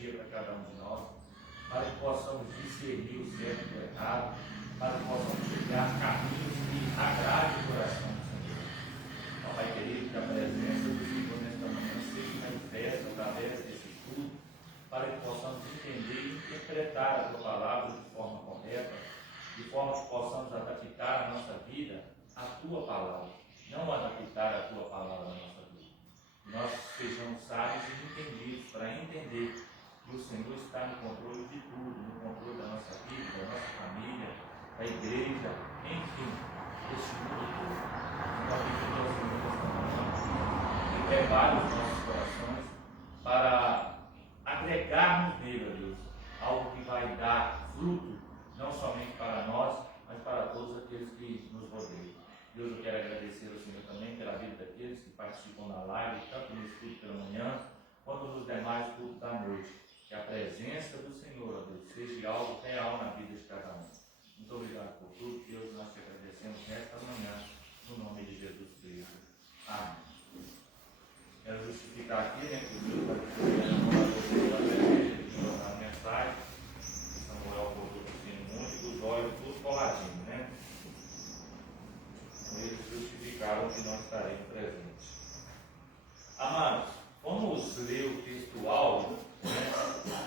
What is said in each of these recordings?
dia para cada um de nós, para que possamos discernir o certo e o errado, para que possamos criar caminhos que agradem o coração do Senhor. Ó Pai querido, que a presença do Senhor nesta manhã seja manifesta através desse estudo, para que possamos entender e interpretar a Tua palavra de forma correta, de forma que possamos adaptar a nossa vida à Tua palavra, não adaptar a Tua palavra à nossa vida. Nós sejamos sábios e entendidos para entender que o Senhor está no controle de tudo, no controle da nossa vida, da nossa família, da igreja, enfim, deste mundo todo. Então, pedir ao Senhor nesta manhã que prepare os nossos corações para agregarmos nele, ó Deus, algo que vai dar fruto, não somente para nós, mas para todos aqueles que nos rodeiam. Deus, eu quero agradecer ao Senhor também pela vida daqueles que participam da live, tanto no estudo pela manhã, quanto nos demais cultos da noite. Que a presença do Senhor, ó Deus, seja algo real na vida de cada um. Muito obrigado por tudo, Deus, nós te agradecemos nesta manhã, no nome de Jesus Cristo. Amém. Quero justificar aqui, né, que o Deus vai a mensagem, Samuel voltou para o sino muito, os olhos todos coladinhos, né? Eles justificaram que nós estaremos presentes. Amados, vamos ler o textual, né?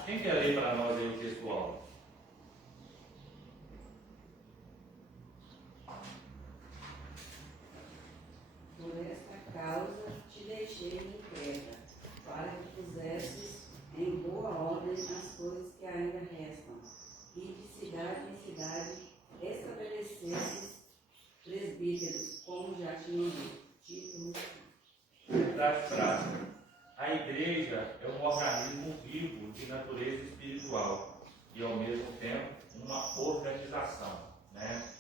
Quem quer ler para nós aí o textual? Por esta causa te deixei em Creta, para que pusesses em boa ordem as coisas que ainda restam, e de cidade em cidade estabelecesses presbíteros, como já tinham dito. Verdade prática. A igreja é um organismo vivo de natureza espiritual e, ao mesmo tempo, uma organização, né?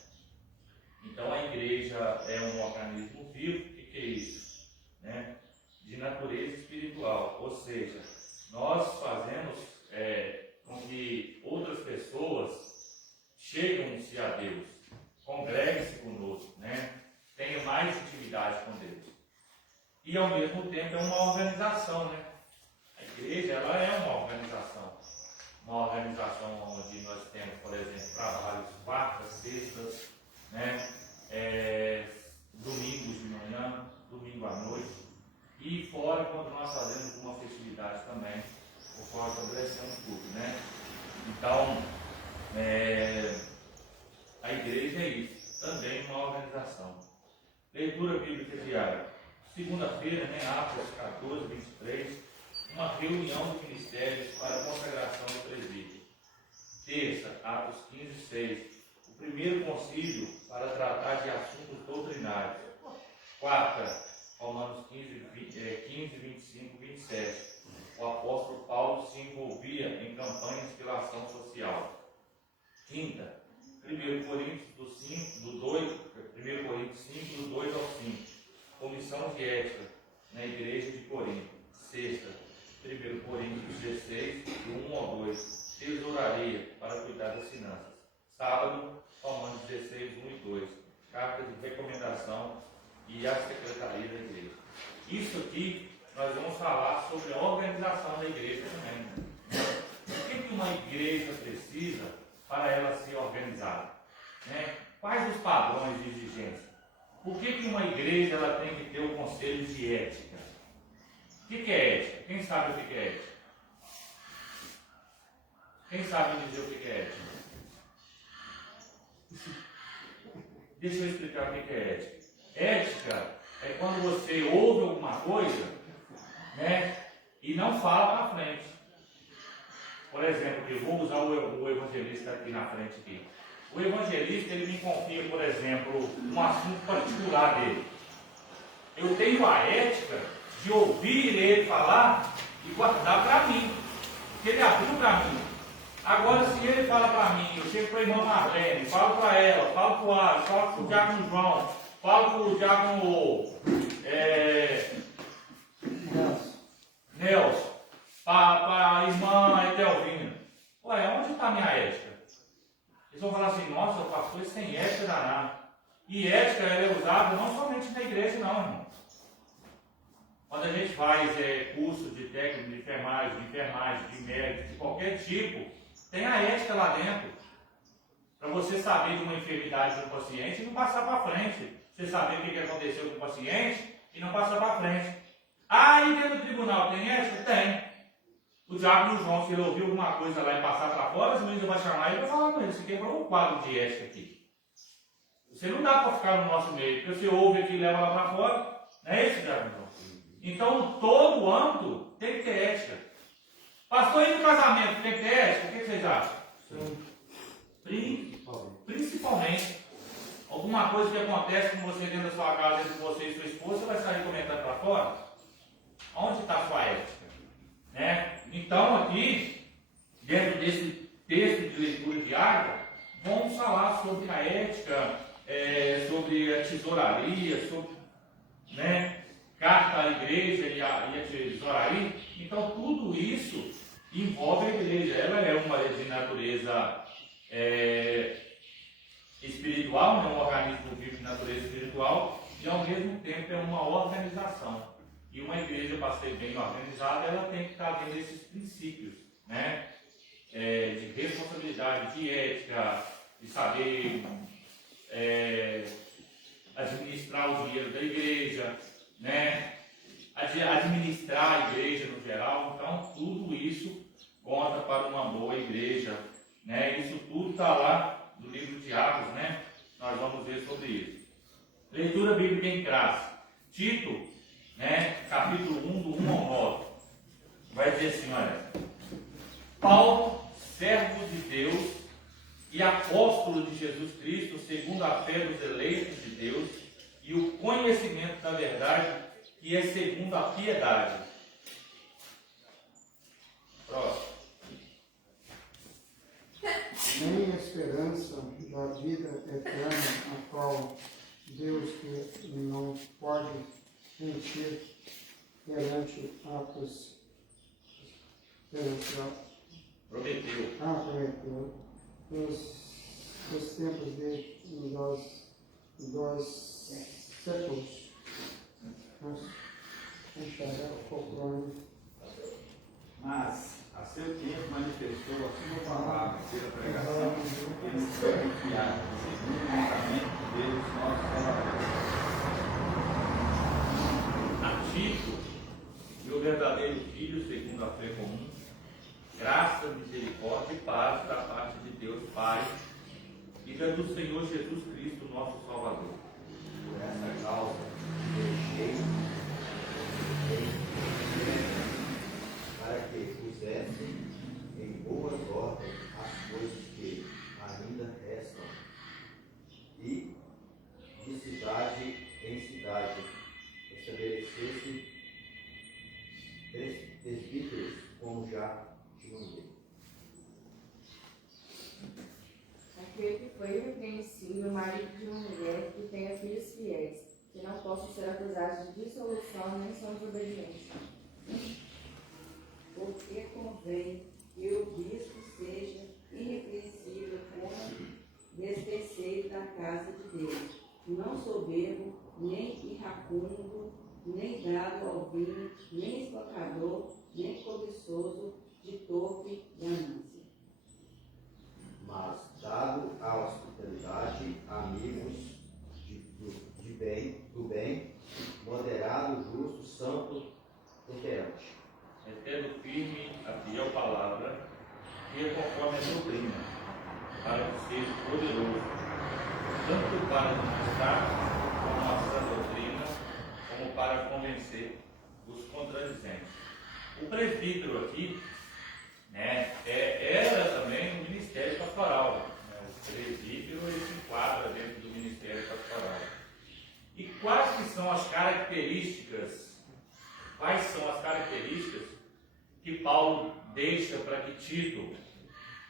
Então, a igreja é um organismo vivo, o que é isso? Né? De natureza espiritual, ou seja, nós fazemos com que outras pessoas cheguem-se a Deus, congreguem-se conosco, né? Tenham mais intimidade com Deus. E ao mesmo tempo é uma organização, né? A igreja, ela é uma organização onde nós temos, por exemplo, trabalhos quartas, sextas, né? Domingos de manhã, domingo à noite, e fora quando nós fazemos uma festividade também, o qual estabelecemos tudo, né? Então, a igreja é isso, também uma organização. Leitura bíblica diária. Segunda-feira, né, Atos 14, 23, uma reunião de ministérios para a consagração do presbítero. Terça, Atos 15, 6, o primeiro concílio para tratar de assuntos doutrinários. Quarta, Romanos 15, 25, 27, o apóstolo Paulo se envolvia em campanhas pela ação social. Quinta, 1 Coríntios 5, do 2 ao 5. Comissão de ética na igreja de Corinto. Sexta, 1 Coríntios 16, do 1 ao 2. Tesouraria para cuidar das finanças. Sábado, Romanos 16, 1 e 2. Carta de recomendação e a secretaria da igreja. Isso aqui nós vamos falar sobre a organização da igreja também. Né? O que uma igreja precisa para ela ser organizada? Né? Quais os padrões de exigência? Por que uma igreja ela tem que ter o conselho de ética? O que é ética? Quem sabe o que é ética? Quem sabe dizer o que é ética? Deixa eu explicar o que é ética. Ética é quando você ouve alguma coisa, né, e não fala na frente. Por exemplo, eu vou usar o evangelista aqui na frente aqui. O evangelista, ele me confia, por exemplo, um assunto particular dele. Eu tenho a ética de ouvir ele falar e guardar para mim, porque ele abriu para mim. Agora, se ele fala para mim, eu chego para a irmã Marlene, falo para ela, falo para o Alisson, falo para o diácono João, falo para o diácono Nelson, para a irmã Etelvina. Ué, onde está a minha ética? Eles vão falar assim, nossa, o pastor é sem ética danado. E ética ela é usada não somente na igreja, não, irmão. Quando Quando a gente faz curso de técnico de enfermagem, de médico, de qualquer tipo, tem a ética lá dentro. Para você saber de uma enfermidade do paciente e não passar para frente. Você saber o que aconteceu com o paciente e não passar para frente. Ah, e dentro do tribunal tem ética? Tem. O diácono João, se ele ouviu alguma coisa lá e passar para fora, o juiz vai chamar ele e vai falar com ele: você quebrou um quadro de ética aqui. Você não dá para ficar no nosso meio, porque você ouve aqui e leva lá para fora. Não é isso, diácono João? Então, todo âmbito tem que ter ética. Pastor, e no casamento tem que ter ética? O que vocês acham? Principalmente. Alguma coisa que acontece com você dentro da sua casa, entre você e sua esposa, você vai sair comentando para fora? Onde está a sua ética? Né? Então, aqui, dentro desse texto de leitura diária, vamos falar sobre a ética, sobre a tesouraria, sobre, né, carta à igreja e a tesouraria. Então, tudo isso envolve a igreja. Ela é uma de natureza espiritual, né, um organismo vivo de natureza espiritual, e ao mesmo tempo é uma organização. E uma igreja, para ser bem organizada, ela tem que estar dentro desses princípios, né? De responsabilidade, de ética, de saber administrar o dinheiro da igreja, né? Administrar a igreja no geral. Então, tudo isso conta para uma boa igreja, né? Isso tudo está lá no livro de Atos, né? Nós vamos ver sobre isso. Leitura bíblica em classe. Tito, né? Capítulo 1, do 1 ao 9. Vai dizer assim, olha: Paulo, servo de Deus e apóstolo de Jesus Cristo, segundo a fé dos eleitos de Deus e o conhecimento da verdade, que é segundo a piedade. Próximo. Nem a esperança da vida eterna, a qual Deus que não pode mentir perante Atos Prometeu. Prometeu. Nos tempos dos séculos. Nós enxergar o folclore. Mas, a seu tempo, manifestou a sua palavra pela pregação e nos foi confiado, segundo o pensamento de Deus, nosso Salvador. A Tito, meu verdadeiro filho, segundo a fé comum, graça, misericórdia e paz da parte de Deus Pai e da do Senhor Jesus Cristo, nosso Salvador. Por essa causa, deixei para que pusesse em boas ordens as coisas que ainda restam, e de cidade em cidade estabelecesse presbíteros, como já te mandei. Aquele que foi irrepreensível, marido de uma mulher que tenha filhos fiéis, que não possam ser acusados de dissolução nem são desobedientes. Porque convém que o bispo seja irrepreensível como despenseiro da casa de Deus, não soberbo, nem iracundo, nem dado ao vinho, nem espancador, nem cobiçoso de torpe ganância. Mas dado à hospitalidade, amigos do bem, moderado, justo, santo, temperante. Retendo firme a fiel palavra, que é conforme a doutrina, para que seja poderoso, tanto para demonstrar como a sã doutrina, como para convencer os contradizentes. O presbítero aqui, né, era também um ministério pastoral. Né? O presbítero ele se enquadra dentro do ministério pastoral. E quais que são as características? Quais são as características que Paulo deixa para que Tito,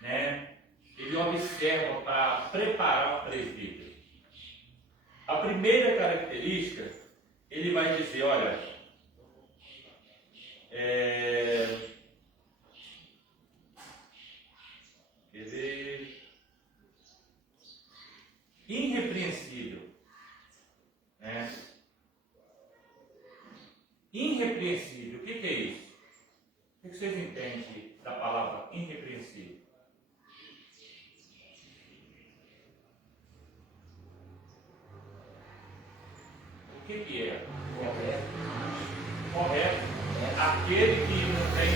né, ele observa para preparar o presbítero? A primeira característica, ele vai dizer, olha, irrepreensível, né? Irrepreensível, o que é isso? O que vocês entendem da palavra irrepreensível? O que é? Correto. Aquele que não tem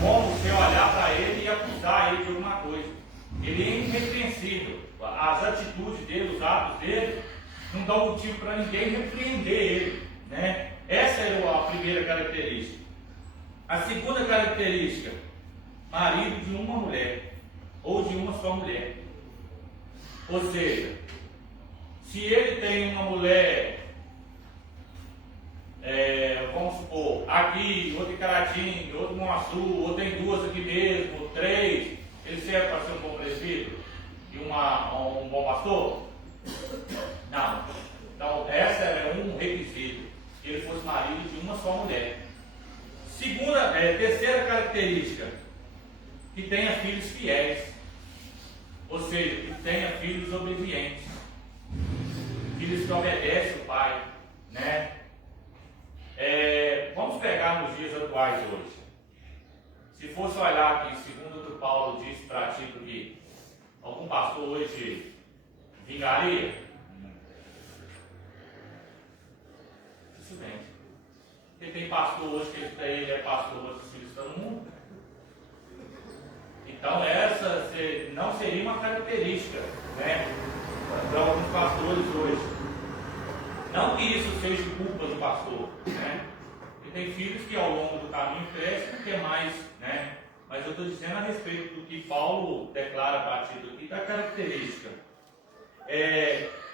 como você olhar para ele e acusar ele de alguma coisa. Ele é irrepreensível. As atitudes dele, os atos dele, não dão motivo para ninguém repreender ele, né? Essa é a primeira característica. A segunda característica, marido de uma mulher, ou de uma só mulher. Ou seja, se ele tem uma mulher, vamos supor, aqui, outra em Caratinga, outra em Moaçu, ou tem duas aqui mesmo, ou três, ele serve para ser um bom presbítero e um bom pastor? Não. Então, essa é um requisito, que ele fosse marido de uma só mulher. Terceira característica, que tenha filhos fiéis, ou seja, que tenha filhos obedientes, filhos que obedecem o pai, né? Vamos pegar nos dias atuais hoje. Se fosse olhar aqui, segundo o que Paulo disse para Tito, que algum pastor hoje vingaria? Dificilmente. Porque tem pastor hoje que ele é pastor, mas os filhos estão no mundo. Então essa não seria uma característica, né, para alguns pastores hoje. Não que isso seja culpa do pastor, né? Porque tem filhos que ao longo do caminho crescem e quer mais, né? Mas eu estou dizendo a respeito do que Paulo declara a partir daqui da característica.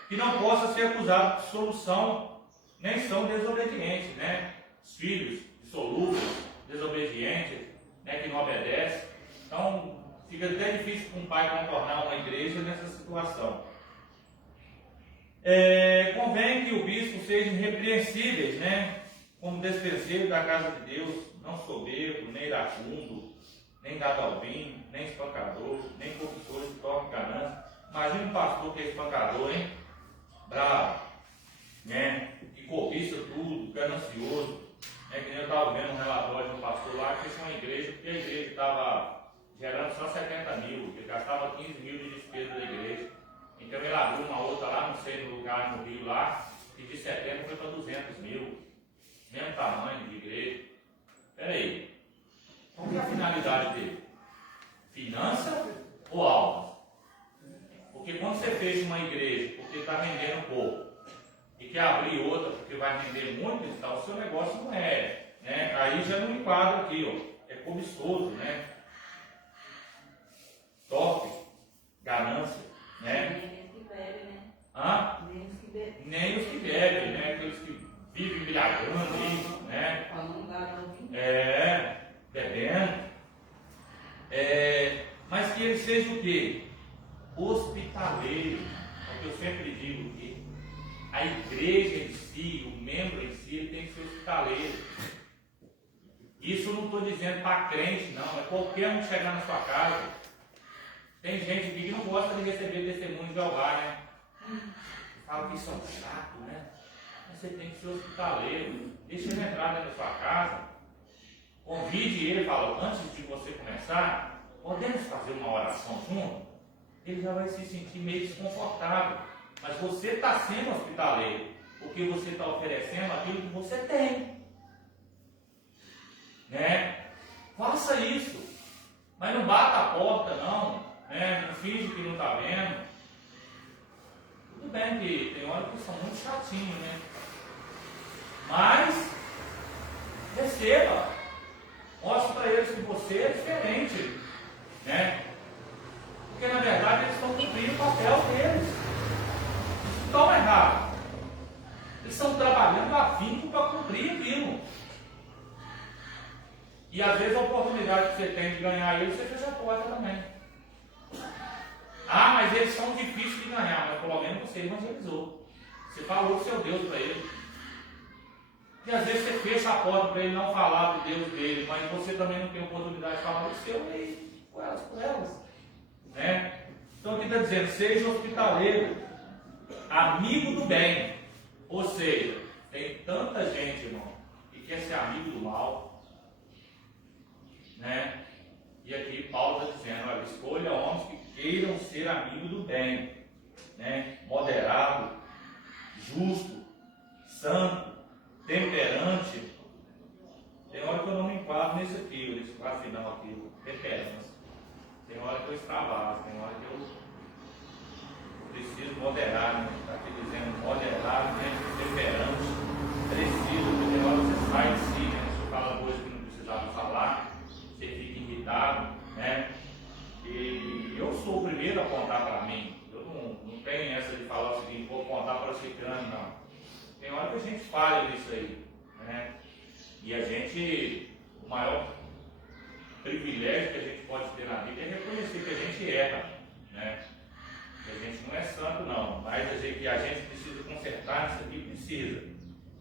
Que não possa ser acusado de dissolução, nem são desobedientes, né? Os filhos dissolúveis, desobedientes, né? Que não obedecem. Então fica até difícil para um pai contornar uma igreja nessa situação. Convém que o bispo seja irrepreensíveis, né? Como despenseiro da casa de Deus, não soberbo, nem iracundo, nem dado ao vinho, nem espancador, nem corruptor de toque ganância. Imagina um pastor que é espancador, hein? Bravo, né? Que cobiça tudo, ganancioso. Que nem eu estava vendo um relatório de um pastor lá que fez uma igreja, porque a igreja estava gerando só 70 mil, ele gastava 15 mil de despesa da igreja. Então ele abriu uma outra lá, não sei, no lugar no Rio lá, e de 70 foi para 200 mil. Mesmo tamanho de igreja. Espera aí. Qual que é a finalidade dele? Finança ou alma? Porque quando você fecha uma igreja porque está vendendo pouco e quer abrir outra porque vai vender muito e tal, o seu negócio não é, né? Aí já não enquadra aqui, ó. É cobiçoso, né? Toque, ganância, né? Nem os que bebem, né? Hã? Nem os que bebem. Nem os que bebem, né? Aqueles que vivem embriagando isso, né? Falando lá no vinho. Bebendo. Mas que ele seja o quê? Hospitaleiro. É o que eu sempre digo aqui. A igreja em si, o membro em si, ele tem que ser hospitaleiro. Isso eu não estou dizendo para crente, não. É qualquer um chegar na sua casa. Tem gente aqui que não gosta de receber testemunho de Jeová, né? Fala que são chato, né? Mas você tem que ser hospitaleiro. Deixa ele entrar dentro da sua casa. Convide ele, fala, antes de você começar, podemos fazer uma oração junto? Ele já vai se sentir meio desconfortável. Mas você está sendo hospitaleiro, porque você está oferecendo aquilo que você tem. Né? Faça isso. Mas não bata a porta, não. Né? Não finge que não está vendo. Tudo bem que tem horas que são muito chatinhos, né? Mas receba. Mostre para eles que você é diferente, né? Porque na verdade eles estão cumprindo o papel deles. Não estão errados. Eles estão trabalhando afinco para cumprir aquilo. E às vezes a oportunidade que você tem de ganhar eles, você fecha a porta também. Ah, mas eles são difíceis de ganhar, mas pelo menos você evangelizou. Você falou do seu Deus para ele. E às vezes você fecha a porta para ele não falar do Deus dele, mas você também não tem oportunidade de falar do seu e com elas. Né? Então aqui está dizendo, seja hospitaleiro, amigo do bem. Ou seja, tem tanta gente, irmão, que quer ser amigo do mal, né? E aqui Paulo está dizendo, olha, escolha homens que queiram ser amigos do bem, né? Moderado, justo, santo, temperante. Tem hora que eu não me enquadro nesse aqui, nesse quadro final aqui, temperança. Tem hora que eu extravaso, tem hora que eu preciso moderar, né? Está aqui dizendo moderado, né? Temperante, preciso, porque tem hora que você sai de si, né? Você fala coisa que não precisava falar, você fica irritado, né? E eu sou o primeiro a apontar para mim. Eu não tenho essa de falar o seguinte, vou apontar para o ciclano, não. Tem hora que a gente falha nisso aí, né? E a gente, o maior privilégio que a gente pode ter na vida é reconhecer que a gente erra, né? Que a gente não é santo, não, mas que a gente precisa consertar isso aqui, precisa.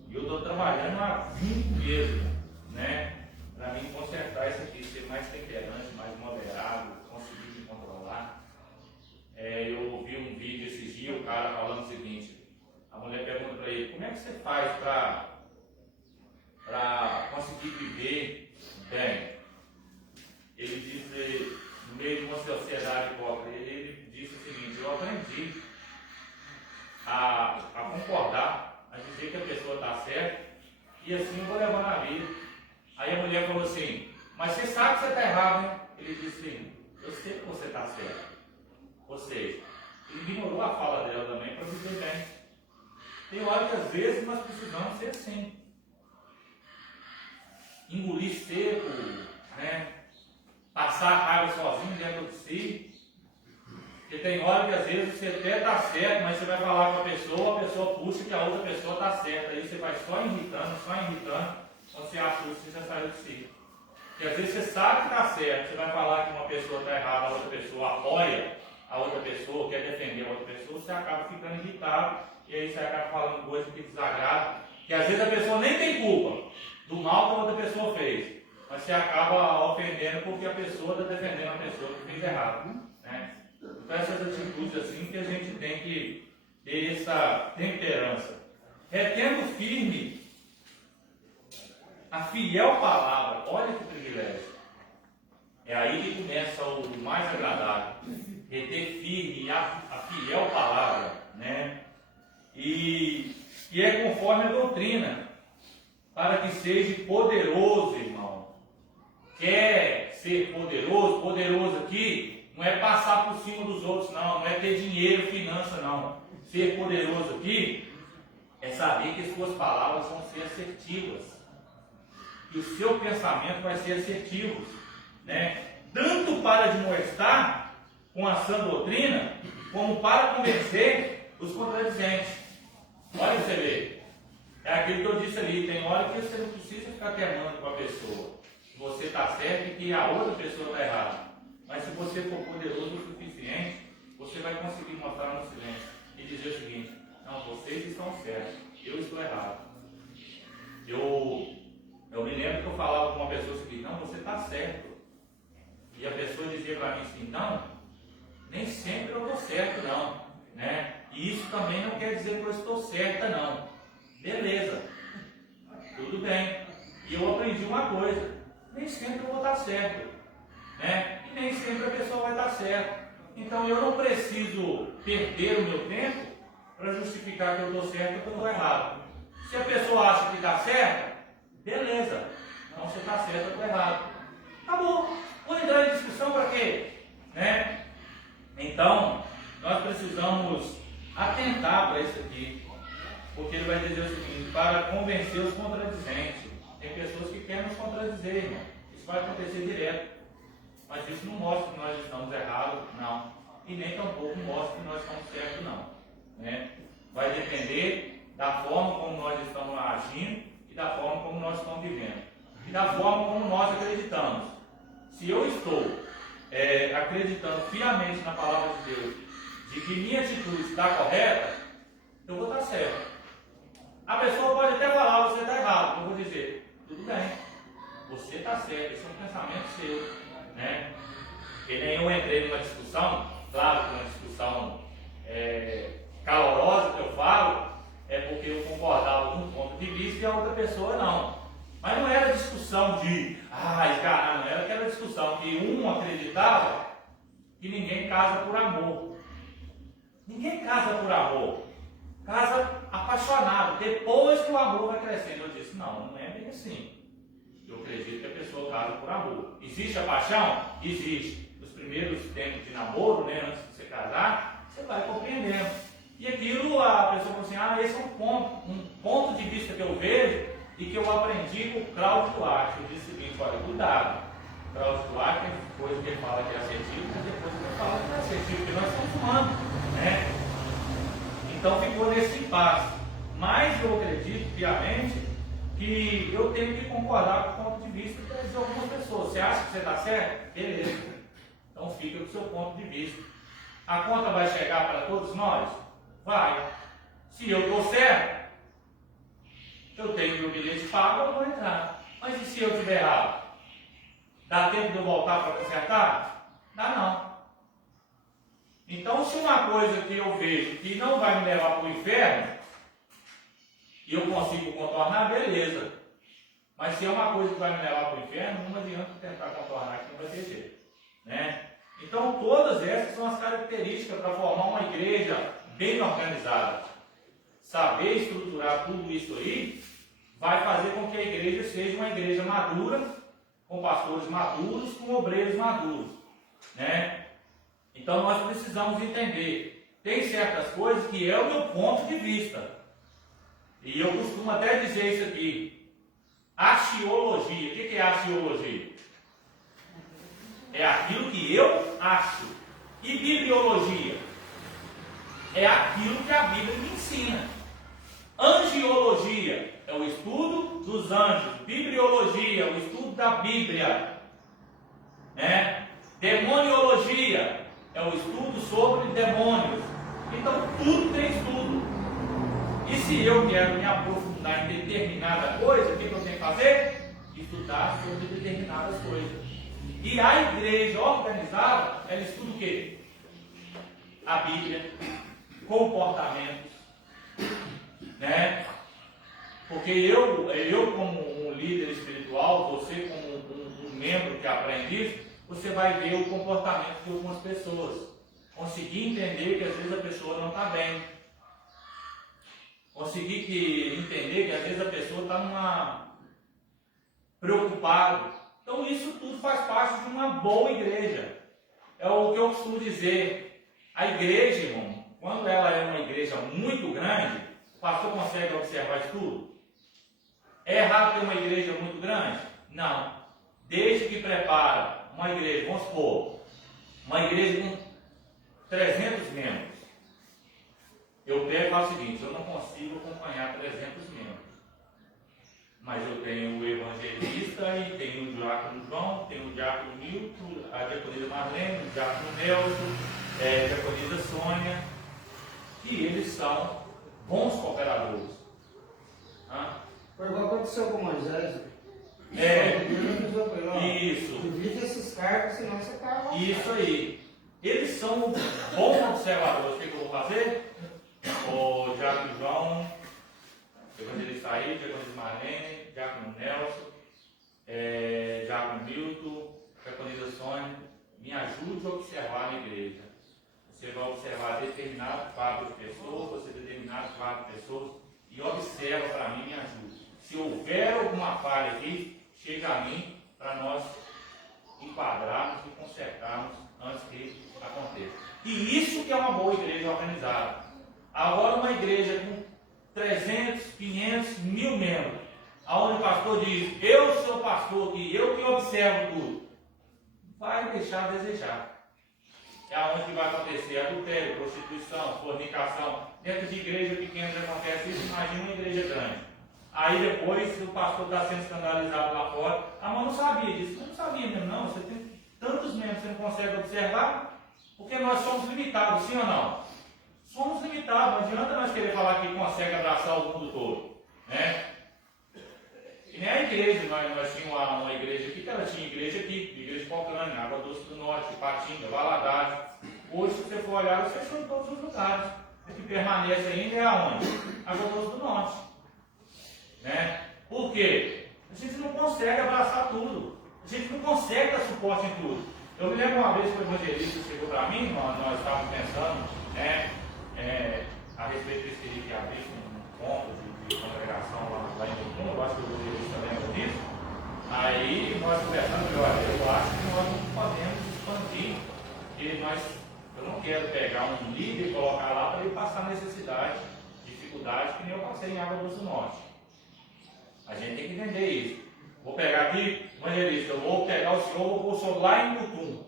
E eu estou trabalhando há 20 meses, né? Para mim consertar isso aqui, ser mais temperante, mais moderado, conseguir me controlar. Eu ouvi um vídeo esses dias, o cara falando o seguinte, a mulher pergunta para ele, como é que você faz para conseguir viver bem? Ele disse, no meio de uma sociedade hipócrita, ele disse o seguinte, eu aprendi a concordar, a dizer que a pessoa está certa, e assim eu vou levar na vida. Aí a mulher falou assim, mas você sabe que você está errado, né? Ele disse assim, eu sei que você está certo. Ou seja, ele ignorou a fala dela também para viver bem. Tem hora que às vezes nós precisamos ser assim. Engolir seco, né? Passar a raiva sozinho dentro de si. Porque tem hora que às vezes você até está certo, mas você vai falar com a pessoa puxa que a outra pessoa está certa. Aí você vai só irritando, quando você acha que você já saiu de si. Porque às vezes você sabe que está certo, você vai falar que uma pessoa está errada, a outra pessoa apoia a outra pessoa, quer defender a outra pessoa, você acaba ficando irritado, e aí você acaba falando coisas que desagradam, que às vezes a pessoa nem tem culpa do mal que a outra pessoa fez, mas você acaba ofendendo porque a pessoa está defendendo a pessoa que fez errado, né? Então essas atitudes assim que a gente tem que ter essa temperança, retendo firme a fiel palavra. Olha que privilégio, é aí que começa o mais agradável, reter firme a fiel palavra, né? E é conforme a doutrina, para que seja poderoso, irmão. Quer ser poderoso? Poderoso aqui não é passar por cima dos outros, não é ter dinheiro, finança, não. Ser poderoso aqui é saber que as suas palavras vão ser assertivas, que o seu pensamento vai ser assertivo, né? Tanto para admoestar com a sã doutrina, como para convencer os contradizentes. Olha você ver, é aquilo que eu disse ali, tem hora que você não precisa ficar queimando com a pessoa, você está certo e que a outra pessoa está errada, mas se você for poderoso o suficiente, você vai conseguir mostrar no silêncio e dizer o seguinte, não, vocês estão certos, eu estou errado. Eu me lembro que eu falava com uma pessoa o seguinte, não, você está certo, e a pessoa dizia para mim assim, não, nem sempre eu estou certo não, né? E isso também não quer dizer que eu estou certa não. Beleza, tudo bem. E eu aprendi uma coisa, nem sempre eu vou estar certo, né? E nem sempre a pessoa vai estar certa. Então eu não preciso perder o meu tempo para justificar que eu estou certo ou que eu estou errado. Se a pessoa acha que está certa, beleza. Não, você está certo, eu estou errado. Acabou. Vou entrar em discussão para quê? Né? Então, nós precisamos atentar para isso aqui. Porque ele vai dizer o seguinte, para convencer os contradizentes. Tem pessoas que querem nos contradizer, irmão. Isso vai acontecer direto. Mas isso não mostra que nós estamos errados, não. E nem tampouco mostra que nós estamos certos, não. Né? Vai depender da forma como nós estamos agindo e da forma como nós estamos vivendo. E da forma como nós acreditamos. Se eu estou acreditando fiamente na palavra de Deus, de que minha atitude está correta, eu vou estar certo. A pessoa pode até falar, você está errado. Eu vou dizer, tudo bem, você está certo, esse é um pensamento seu. Né? E nem eu entrei numa discussão, claro que uma discussão calorosa que eu falo, é porque eu concordava com um ponto de vista e a outra pessoa não. Mas não era discussão de, cara, não era aquela discussão que um acreditava que ninguém casa por amor. Ninguém casa por amor. Casa apaixonado. Depois que o amor vai crescendo, eu disse, não é bem assim. Eu acredito que a pessoa casa por amor. Existe a paixão? Existe. Nos primeiros tempos de namoro, né, antes de você casar, você vai compreendendo. E aquilo, a pessoa falou assim, esse é um ponto de vista que eu vejo e que eu aprendi com o Cláudio Duarte. Eu disse o seguinte, olha, cuidado. O Cláudio Duarte tem coisa que ele fala que é assertivo, mas depois ele fala que não é assertivo, porque nós somos humanos, né? Então ficou nesse impasse. Mas eu acredito piamente que eu tenho que concordar com o ponto de vista de algumas pessoas. Você acha que você está certo? Beleza. Então fica com o seu ponto de vista. A conta vai chegar para todos nós? Vai. Se eu estou certo, eu tenho meu bilhete pago, eu vou entrar. Mas e se eu estiver errado? Dá tempo de eu voltar para consertar? Dá não. Então, se uma coisa que eu vejo que não vai me levar para o inferno, e eu consigo contornar, beleza. Mas se é uma coisa que vai me levar para o inferno, não adianta tentar contornar, que não vai ter jeito. Né? Então, todas essas são as características para formar uma igreja bem organizada. Saber estruturar tudo isso aí vai fazer com que a igreja seja uma igreja madura, com pastores maduros, com obreiros maduros. Né? Então, nós precisamos entender. Tem certas coisas que é o meu ponto de vista. E eu costumo até dizer isso aqui. Axiologia. O que é axiologia? É aquilo que eu acho. E bibliologia? É aquilo que a Bíblia me ensina. Angiologia é o estudo dos anjos. Bibliologia é o estudo da Bíblia. Né? Demoniologia é o estudo sobre demônios. Então tudo tem estudo. E se eu quero me aprofundar em determinada coisa, o que eu tenho que fazer? Estudar sobre determinadas coisas. E a igreja organizada, ela estuda o quê? A Bíblia, comportamentos, né? Porque eu como um líder espiritual, você como um membro que aprende isso, você vai ver o comportamento de algumas pessoas. Conseguir entender que às vezes a pessoa não está bem. Conseguir entender que às vezes a pessoa está preocupada. Então isso tudo faz parte de uma boa igreja. É o que eu costumo dizer. A igreja, irmão, quando ela é uma igreja muito grande, o pastor consegue observar isso tudo? É errado ter uma igreja muito grande? Não. Desde que prepara uma igreja, vamos supor, uma igreja com 300 membros. Eu pego e faço o seguinte, eu não consigo acompanhar 300 membros. Mas eu tenho o evangelista e tenho o diácono João, tenho o diácono Milton, a diaconisa Marlene, o diácono Nelson, a diaconisa Sônia, e eles são bons cooperadores. Foi igual aconteceu com Moisés. Isso. Divide esses cargos, senão você acaba. Isso aí. Eles são bons observadores. O que eu vou fazer? O diácono João, evangelista aí, diaconisa Marlene, diácono Nelson, diácono Milton, diaconisa Sônia, me ajude a observar na igreja. Você vai observar determinado quadro de pessoas, você determinado quadro de pessoas, e observa para mim e me ajude. Se houver alguma falha aqui, chega a mim para nós enquadrarmos e consertarmos antes que aconteça. E isso que é uma boa igreja organizada. Agora uma igreja com 300, 500, 1000 membros, onde o pastor diz, eu sou pastor aqui, eu que observo tudo, vai deixar a desejar. É onde que vai acontecer adultério, prostituição, fornicação. Dentro de igreja pequena já acontece isso, imagina uma igreja grande. Aí depois o pastor está sendo escandalizado lá fora. Ah, mas não sabia disso. Eu não sabia mesmo, não. Você tem tantos membros que você não consegue observar, porque nós somos limitados, sim ou não? Somos limitados, não adianta nós querer falar que consegue abraçar o mundo todo. Né? E nem a igreja, nós tínhamos uma igreja aqui, que ela tinha igreja aqui, igreja de Pocrane, Água Doce do Norte, Patinga, Valadares. Hoje, se você for olhar, você achou em todos os lugares. O que permanece ainda é aonde? Água Doce do Norte. Né? Por quê? A gente não consegue abraçar tudo. A gente não consegue dar suporte em tudo. Eu me lembro uma vez que o evangelista chegou para mim, nós estávamos pensando, né, a respeito desse que havia um ponto de congregação lá em Mutum, eu acho que o evangelista lembra disso. Aí nós conversando, olha, eu acho que nós não podemos expandir, porque eu não quero pegar um líder e colocar lá para ele passar necessidade, dificuldade, que nem eu passei em Água Doce do Norte. A gente tem que entender isso. Vou pegar aqui, evangelista, eu vou pegar o senhor, vou pôr o senhor lá em Mutum,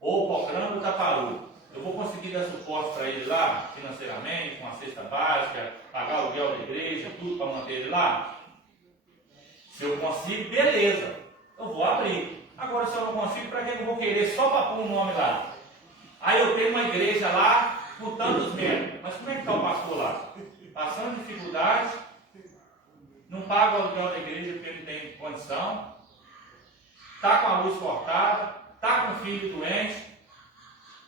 ou Pocrano ou Taparu. Eu vou conseguir dar suporte para ele lá, financeiramente, com a cesta básica, pagar o aluguel da igreja, tudo para manter ele lá? Se eu consigo, beleza, eu vou abrir. Agora, se eu não consigo, para que eu vou querer só para pôr o nome lá? Aí eu tenho uma igreja lá com tantos membros, mas como é que está o pastor lá? Passando dificuldade, não paga o aluguel da igreja porque não tem condição, está com a luz cortada, está com o filho doente.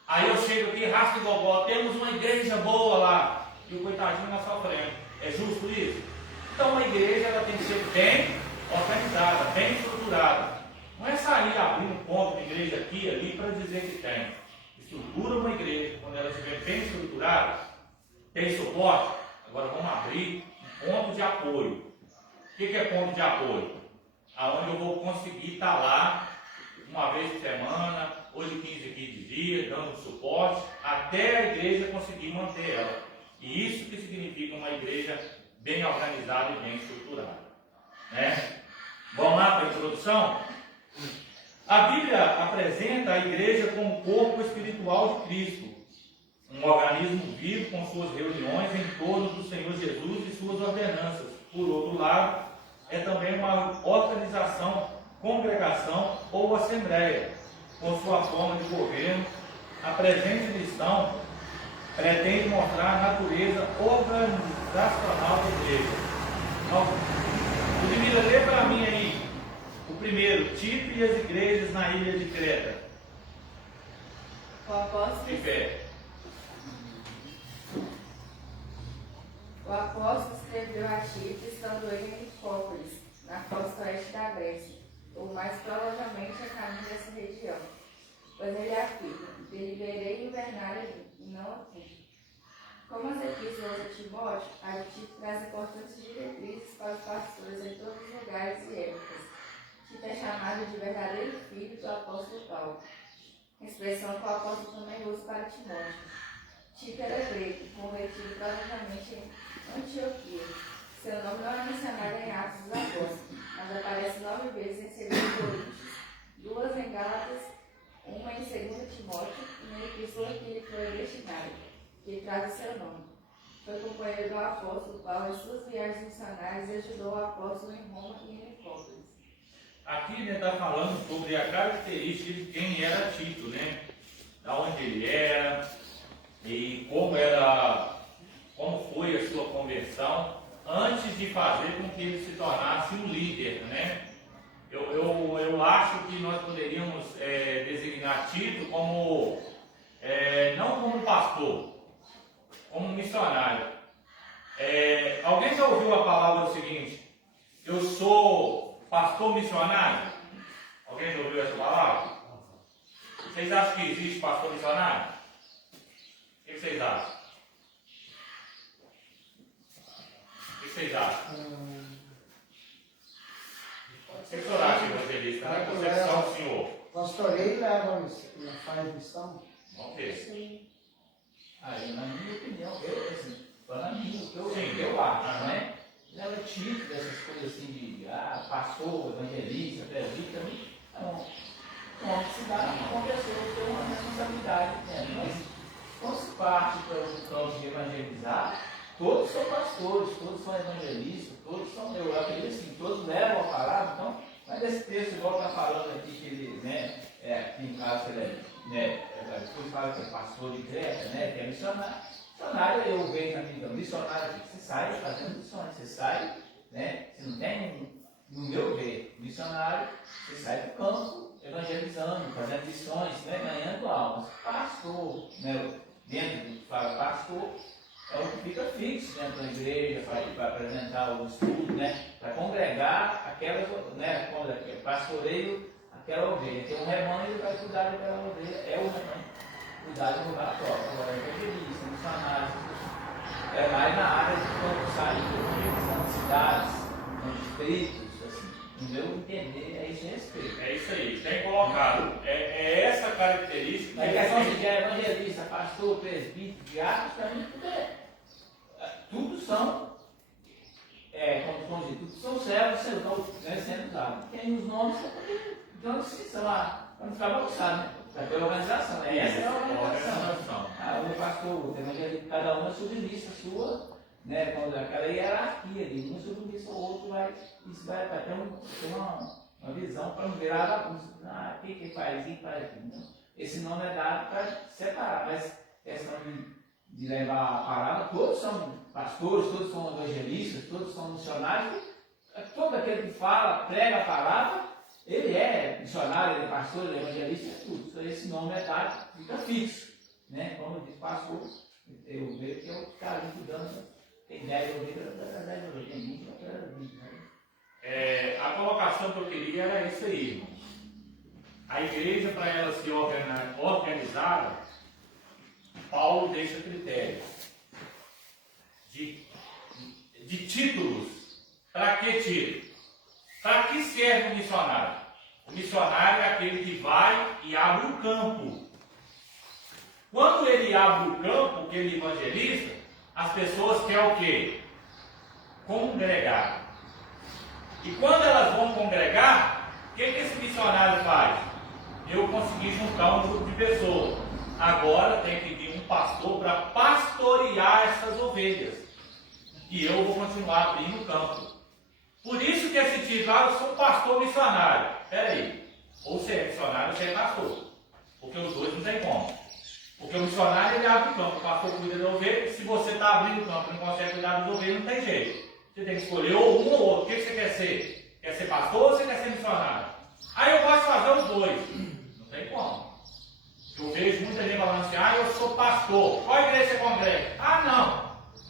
Aí eu chego aqui, rasgo o gogó, temos uma igreja boa lá, e o coitadinho na sua frente. É justo isso? Então uma igreja ela tem que ser bem organizada, bem estruturada. Não é sair abrindo um ponto de igreja aqui e ali para dizer que tem. Estrutura uma igreja, quando ela estiver bem estruturada, tem suporte, agora vamos abrir um ponto de apoio. O que é ponto de apoio? Aonde eu vou conseguir estar lá uma vez por semana, ou de 15 em 15 dias, dando suporte, até a igreja conseguir manter ela. E isso que significa uma igreja bem organizada e bem estruturada. Né? Vamos lá para a introdução? A Bíblia apresenta a igreja como corpo espiritual de Cristo, um organismo vivo com suas reuniões em torno do Senhor Jesus e suas ordenanças. Por outro lado, é também uma organização, congregação ou assembleia, com sua forma de governo. A presente lição pretende mostrar a natureza organizacional da igreja. Ludmila, lê para mim aí o primeiro, Tito e as igrejas na ilha de Creta. O apóstolo De pé. escreveu a Tito, estando ele em Nicópolis, na costa oeste da Grécia, ou mais provavelmente a caminho dessa região. Pois ele afirma: deliberei invernar ali, e não aqui. Como as epístolas de Timóteo, a de Tito traz importantes diretrizes para os pastores em todos os lugares e épocas. Tito é chamado de verdadeiro filho do apóstolo Paulo, expressão que o apóstolo também usa para Timóteo. Tito era grego, convertido provavelmente em Antioquia. Seu nome não é mencionado em Atos dos Apóstolos, mas aparece 9 vezes em 2 Coríntios, 2 em Gálatas, uma em 2 Timóteo e na epístola que lhe foi destinada, que traz o seu nome. Foi companheiro do apóstolo Paulo em suas viagens missionárias e ajudou o apóstolo em Roma e em Nicópolis. Aqui está falando sobre a característica de quem era Tito, né? Da onde ele era e como foi a sua conversão antes de fazer com que ele se tornasse um líder, né? Eu acho que nós poderíamos designar Tito como não como pastor, como missionário. Alguém já ouviu a palavra seguinte? Eu sou pastor missionário? Alguém já ouviu essa palavra? Vocês acham que existe pastor missionário? O que vocês acham? O que vocês acham? O que o senhor acha, evangelista? Na concepção do senhor? Pastoreio leva, faz missão. Vamos ver. Sim. Aí, na minha opinião, falando eu acho, né? Leva título dessas coisas assim de pastor, evangelista, presbítero, não se dá uma pessoa que tem uma responsabilidade, né? Mas quando se parte para o campo de evangelizar, todos são pastores, todos são evangelistas, todos são, eu acredito assim, todos levam a palavra, então, mas esse texto, igual está falando aqui, que ele, né, aqui em casa, ele depois fala que é pastor de Creta, né, que é missionário. Missionário, eu vejo na vida, missionário, você sai fazendo missões, você sai, né, você não tem, no meu ver, missionário, você sai do campo, evangelizando, fazendo missões, né, ganhando almas. Pastor, né, dentro do que fala pastor, é o que fica fixo dentro da igreja, para apresentar o estudo, né, para congregar aquelas, né, quando é pastoreio aquela ovelha. Tem um rebanho, ele vai cuidar daquela ovelha, é o rebanho, cuidar do lugar próprio. Agora, evangelista, missionário, é mais na área de quando sai nas cidades, nos distritos, assim, no meu entender, é esse respeito. É isso aí, tem colocado. É essa característica. A questão de evangelista, pastor, presbítero, diácono, para mim tudo são, como diz, tudo são servos sendo usados. Tem os nomes, então, sei lá, para não ficar bagunçado, né? Vai ter organização, né? Essa é a organização. O pastor, o evangelista, cada um é submissa sua, né? Quando aquela hierarquia ali, um submissa ao outro, isso vai ter uma visão para não virar bagunça. Quem faz isso, faz aquilo. Então, esse nome é dado para separar, mas questão de levar a palavra, todos são pastores, todos são evangelistas, todos são missionários, todo aquele que fala, prega a palavra, ele é missionário, ele é pastor, ele é evangelista, é tudo. Então esse nome é dado, fica fixo. Né? Como diz pastor, eu vejo que é o cara cuidando, tem 10 ovelhas, tem 20, a colocação que eu queria era isso aí, irmão. A igreja, para ela ser organizada, Paulo deixa critérios de títulos. Para que título? Para que serve o missionário? O missionário é aquele que vai e abre o campo. Quando ele abre o campo, que ele evangeliza, as pessoas querem o quê? Congregar. E quando elas vão congregar, o que esse missionário faz? Eu consegui juntar um grupo de pessoas. Agora tem que vir um pastor para pastorear essas ovelhas. E eu vou continuar abrindo o campo. Por isso que esse título, eu sou pastor missionário. Espera aí. Ou você é missionário ou você é pastor. Porque os dois não tem como. Porque o missionário ele abre o campo, o pastor cuida da ovelha. Se você está abrindo o campo e não consegue cuidar das ovelhas, não tem jeito. Você tem que escolher ou um ou outro. O que você quer ser? Quer ser pastor ou você quer ser missionário? Aí eu posso fazer os dois. Não tem como. Eu vejo muita gente falando assim, eu sou pastor. Qual igreja você congrega? Não.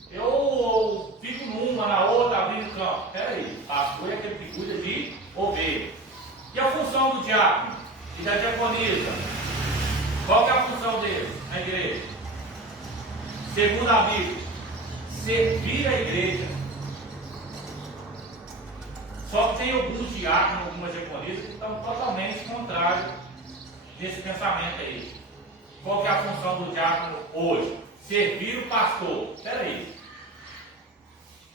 Eu fico numa, na outra, abrindo o campo. Espera aí. Pastor é aquele que cuida de ovelha. E a função do diácono e da diaconisa? Qual que é a função deles na igreja? Segundo a Bíblia, servir a igreja. Só que tem alguns diáconos, algumas diaconisas que estão totalmente contrários desse pensamento aí. Qual que é a função do diácono hoje? Servir o pastor. Espera aí.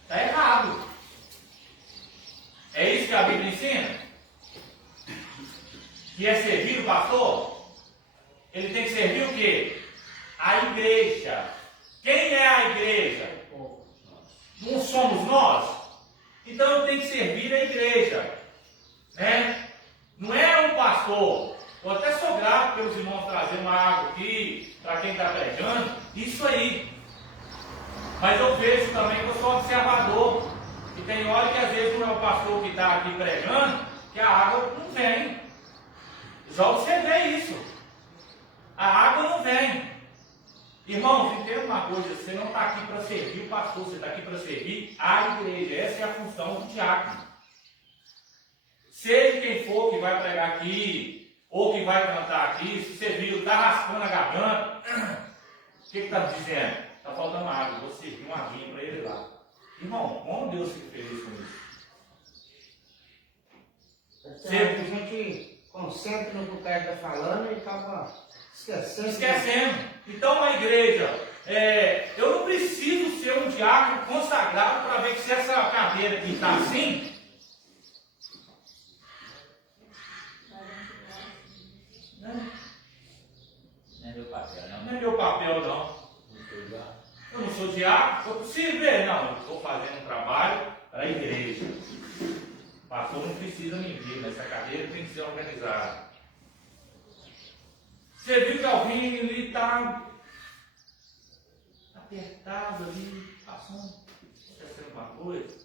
Está errado. É isso que a Bíblia ensina? Que é servir o pastor? Ele tem que servir o quê? A igreja. Quem é a igreja? Não somos nós? Então eu tenho que servir a igreja. Né? Não é um pastor. Eu até sou grato pelos irmãos trazer uma água aqui, para quem está pregando. Isso aí. Mas eu vejo também que eu sou observador. E tem hora que às vezes não é o pastor que está aqui pregando, que a água não vem. Já observei isso. A água não vem. Irmãos, entenda uma coisa, você não está aqui para servir o pastor, você está aqui para servir a igreja. Essa é a função do diácono. Seja quem for que vai pregar aqui, ou que vai cantar aqui, se você viu, está raspando a garganta, o que está dizendo? Está faltando água, vou servir uma aguinha para ele lá. Irmão, como Deus fica feliz com isso? A gente concentra no que o cara está falando e acaba esquecendo. Então a igreja, eu não preciso ser um diácono consagrado para ver que se essa cadeira aqui está assim, Não é meu papel, não. não é meu papel não. Eu não sou diácono, eu preciso ver, não, eu estou fazendo um trabalho para a igreja. O pastor não precisa me ver, mas essa cadeira tem que ser organizada. Você viu que alguém ali está apertado ali, passando, acontecendo uma coisa.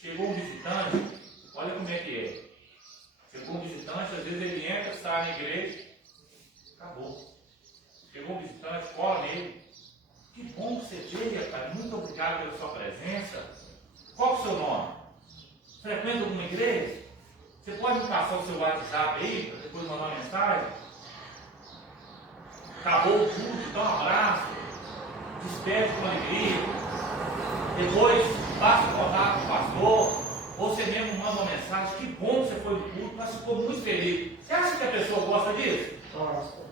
Chegou um visitante, olha como é que é. Chegou um visitante, às vezes ele entra, sai na igreja, acabou. Chegou um visitante, cola nele. Que bom que você veio, rapaz. Muito obrigado pela sua presença. Qual é o seu nome? frequenta alguma igreja? Você pode me passar o seu WhatsApp aí, para depois mandar uma mensagem? Acabou o culto, dá um abraço, despede com alegria, depois passa o contato com o pastor, ou você mesmo manda uma mensagem, que bom que você foi no culto, mas ficou muito feliz. Você acha que a pessoa gosta disso? Gosta.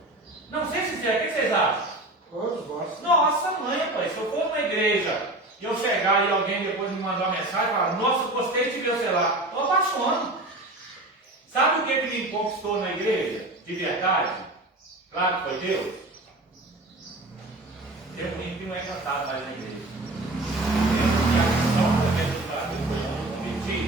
Não sei se é, o que vocês acham? Todos gostam. Nossa mãe, pai, se eu for numa igreja e eu chegar e alguém depois me mandar uma mensagem e falar, nossa, gostei de ver, sei lá, estou apaixonado. Sabe o que me conquistou na igreja? De verdade? Claro que foi Deus. Tempo que não é cantado mais na igreja. E a questão da igreja do Brasil, quando eu converti,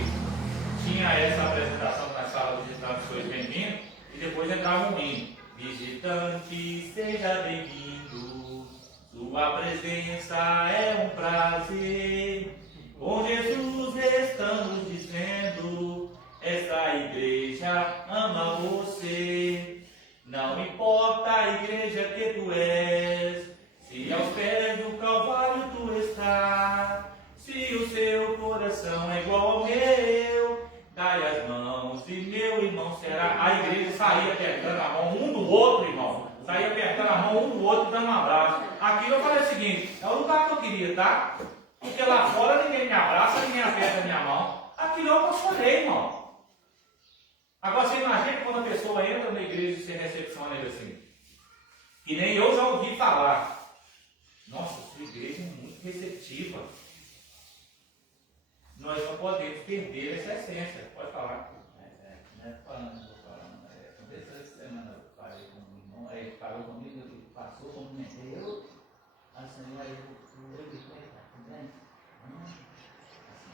tinha essa apresentação na sala de visitantes, foi bem-vindo, e depois entrava um hino. Visitante, seja bem-vindo, sua presença é um prazer. Com Jesus estamos dizendo, essa igreja ama você. Não importa a igreja que tu és, se aos pés do Calvário tu está, se o seu coração é igual ao meu, dai as mãos e meu irmão será. A igreja saía apertando a mão um do outro, irmão. Saía apertando a mão um do outro, dando um abraço. Aqui eu falei o seguinte, é o lugar que eu queria, tá? Porque lá fora ninguém me abraça, ninguém aperta a minha mão. Aqui eu apaixonei, irmão. Agora você imagina quando a pessoa entra na igreja e você recepciona ele assim. Que nem eu já ouvi falar. Nossa, sua igreja é muito receptiva. Nós não podemos perder essa essência. Pode falar. Uma vez essa semana eu falei com um irmão, aí ele falou comigo, ele passou, cumprimentei eu, assim, aí eu disse, tudo bem? Assim,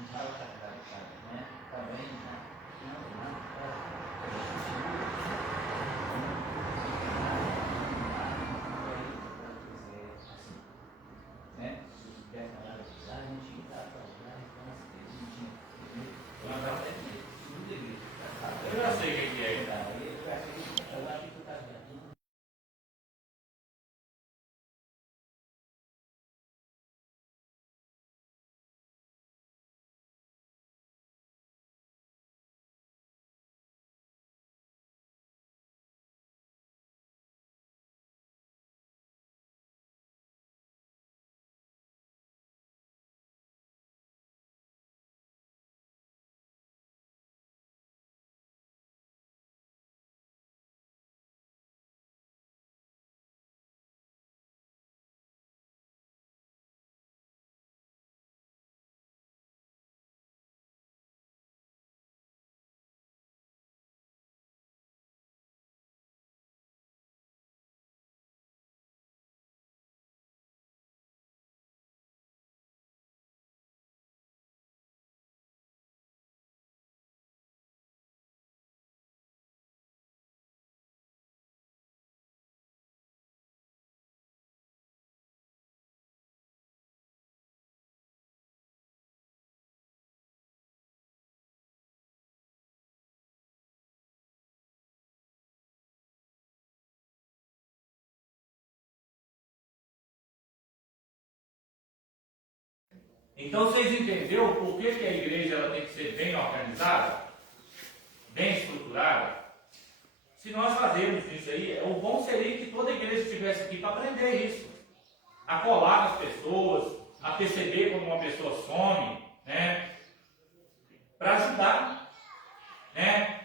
não fala né? Tá bem, né? Eu já sei o que é. Então vocês entenderam por que a igreja ela tem que ser bem organizada, bem estruturada? Se nós fazermos isso aí, o bom seria que toda a igreja estivesse aqui para aprender isso, a colar nas pessoas, a perceber quando uma pessoa some, né? Para ajudar, né?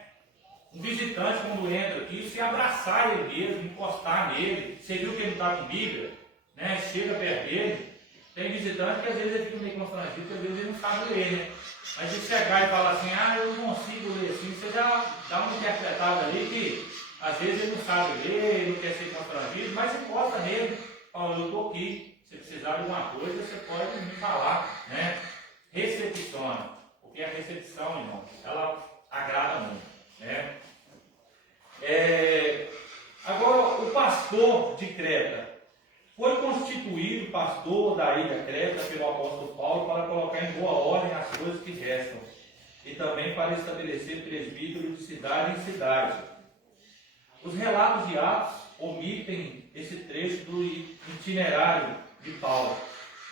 Um visitante quando entra aqui, se abraçar ele mesmo, encostar nele. Você viu que ele não está com Bíblia, né? Chega perto dele. Tem visitante que às vezes ele fica meio constrangido, porque às vezes ele não sabe ler, né? Mas se chegar e falar assim, eu não consigo ler assim, você já dá uma interpretada ali que às vezes ele não sabe ler, ele não quer ser constrangido, mas encosta nele, fala, eu estou aqui, se precisar de alguma coisa, você pode me falar, né? Recepciona, porque a recepção, irmão, ela agrada muito, né? Agora, o pastor de Creta foi constituído pastor da ilha Creta pelo apóstolo Paulo para colocar em boa ordem as coisas que restam e também para estabelecer presbítero de cidade em cidade. Os relatos de Atos omitem esse trecho do itinerário de Paulo.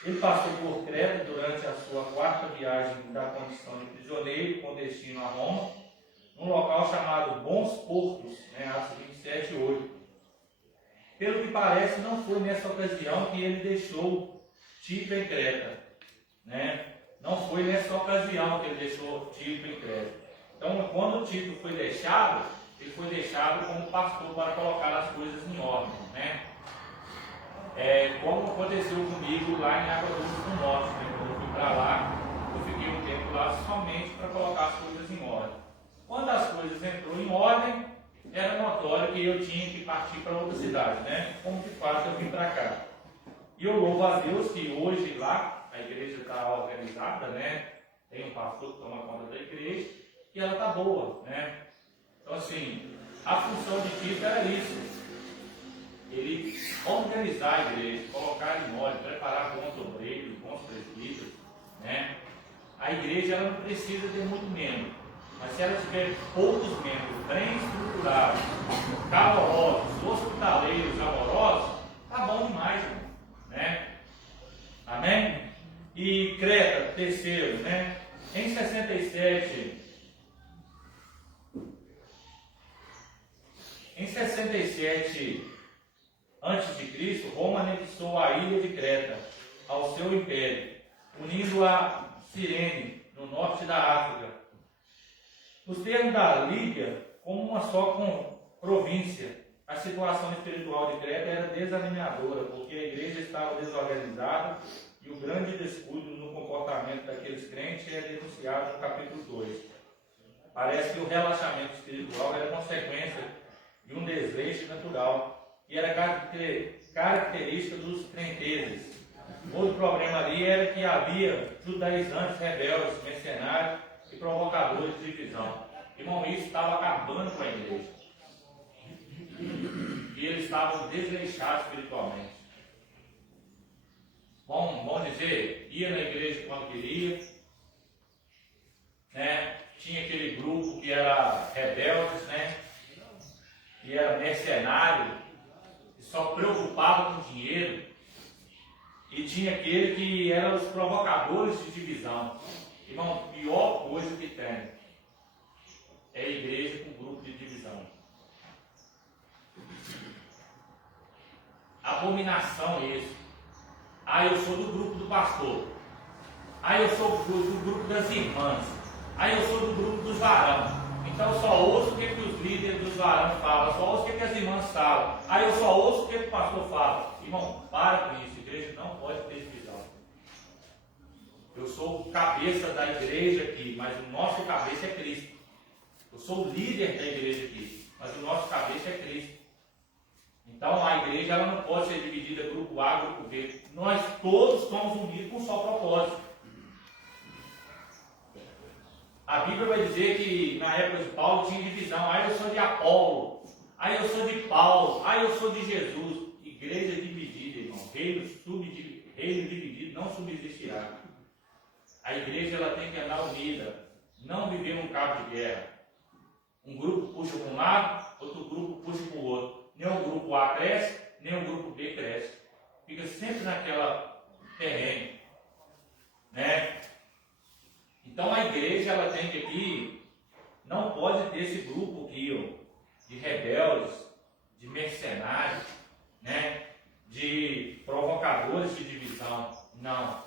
Ele passou por Creta durante a sua 4ª viagem da condição de prisioneiro, com destino a Roma, num local chamado Bons Portos, Atos 27:8. Pelo que parece, não foi nessa ocasião que ele deixou Tito em Creta. Não foi nessa ocasião que ele deixou Tito em Creta. Então, quando Tito foi deixado, ele foi deixado como pastor para colocar as coisas em ordem. Como aconteceu comigo lá em Água Doce do Norte. Quando eu fui para lá, eu fiquei um tempo lá somente para colocar as coisas em ordem. Quando as coisas entrou em ordem, era notório que eu tinha que partir para outra cidade, Como de fato eu vim para cá. E eu louvo a Deus que hoje lá a igreja está organizada, Tem um pastor que toma conta da igreja e ela está boa, Então assim, a função de Tito era isso. Ele organizar a igreja, colocar em ordem, preparar bons obreiros, bons presbíteros, A igreja ela não precisa ter muito membro, mas se ela tiver poucos membros, bem estruturados, calorosos, hospitaleiros, amorosos, tá bom demais, Amém? E Creta, terceiro, Em 67, a.C., Roma anexou a ilha de Creta ao seu império, unindo a Cirene, no norte da África. Nos termos da Líbia, como uma só província, a situação espiritual de Creta era desanimadora, porque a igreja estava desorganizada e o grande descuido no comportamento daqueles crentes é denunciado no capítulo 2. Parece que o relaxamento espiritual era consequência de um desleixo natural, que era característica dos crentezes. Outro problema ali era que havia judaizantes rebeldes, mercenários e provocadores de divisão. Irmão, isso estava acabando com a igreja. E eles estavam desleixados espiritualmente. Vamos dizer, ia na igreja quando queria, Tinha aquele grupo que era rebeldes, que era mercenário, que só preocupava com dinheiro. E tinha aquele que eram os provocadores de divisão. Irmão, pior coisa que tem é a igreja com grupo de divisão. Abominação isso. Eu sou do grupo do pastor. Eu sou do grupo das irmãs. Eu sou do grupo dos varões. Então eu só ouço o que os líderes dos varões falam, eu só ouço o que as irmãs falam. Eu só ouço o que o pastor fala. Irmão, para com isso, a igreja não pode ter divisão. Eu sou o cabeça da igreja aqui, mas o nosso cabeça é Cristo. Eu sou o líder da igreja aqui, mas o nosso cabeça é Cristo. Então a igreja ela não pode ser dividida em grupo A, grupo B. Nós todos somos unidos com um só propósito. A Bíblia vai dizer que na época de Paulo tinha divisão. Eu sou de Apolo, eu sou de Paulo, eu sou de Jesus. Igreja dividida, irmão. Reino dividido não subsistirá. A igreja ela tem que andar unida, não viver um cabo de guerra. Um grupo puxa para um lado, outro grupo puxa para o outro. Nem o grupo A cresce, nem o grupo B cresce. Fica sempre naquela terreno, Então a igreja ela tem que aqui, não pode ter esse grupo aqui, de rebeldes, de mercenários, de provocadores de divisão. Não.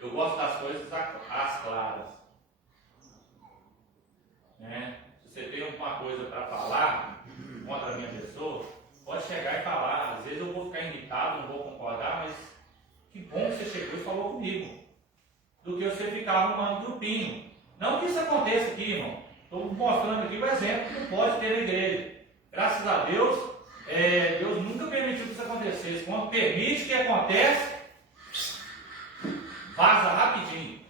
Eu gosto das coisas às claras. Se você tem alguma coisa para falar contra a minha pessoa, pode chegar e falar. Às vezes eu vou ficar irritado, não vou concordar, mas que bom que você chegou e falou comigo. Do que você ficar arrumando grupinho. Não que isso aconteça aqui, irmão. Estou mostrando aqui o exemplo que pode ter na igreja. Graças a Deus, Deus nunca permitiu que isso acontecesse. Quando permite que acontece, vaza rapidinho.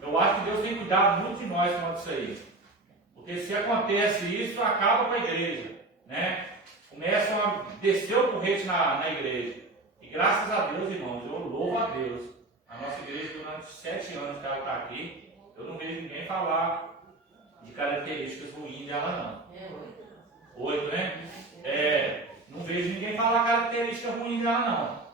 Eu acho que Deus tem cuidado muito de nós com isso aí. Porque se acontece isso, acaba com a igreja. Começam a descer o porrete na igreja. E graças a Deus, irmãos, eu louvo a Deus. A nossa igreja, durante 7 anos que ela está aqui, eu não vejo ninguém falar de características ruins dela, não. 8, Não vejo ninguém falar características ruins dela, não.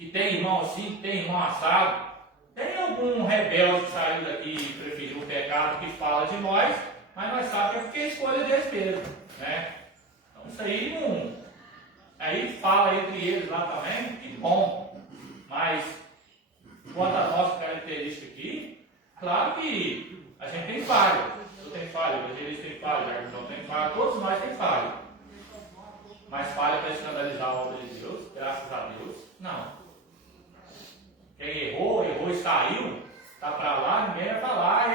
que tem irmão assim, que tem irmão assado. Tem algum rebelde que saiu daqui e preferiu o pecado que fala de nós, mas nós sabemos que é porque é escolha deles mesmo, né? Então isso aí não... Aí fala entre eles lá também, que bom. Mas, quanto à nossa característica aqui, claro que a gente tem falha. Eu tenho falha, o evangelista tem falha, o Jacques tem falha, todos nós temos falha. Mas falha para escandalizar a obra de Deus, graças a Deus, não. Quem errou e saiu, está para lá, ninguém vai falar,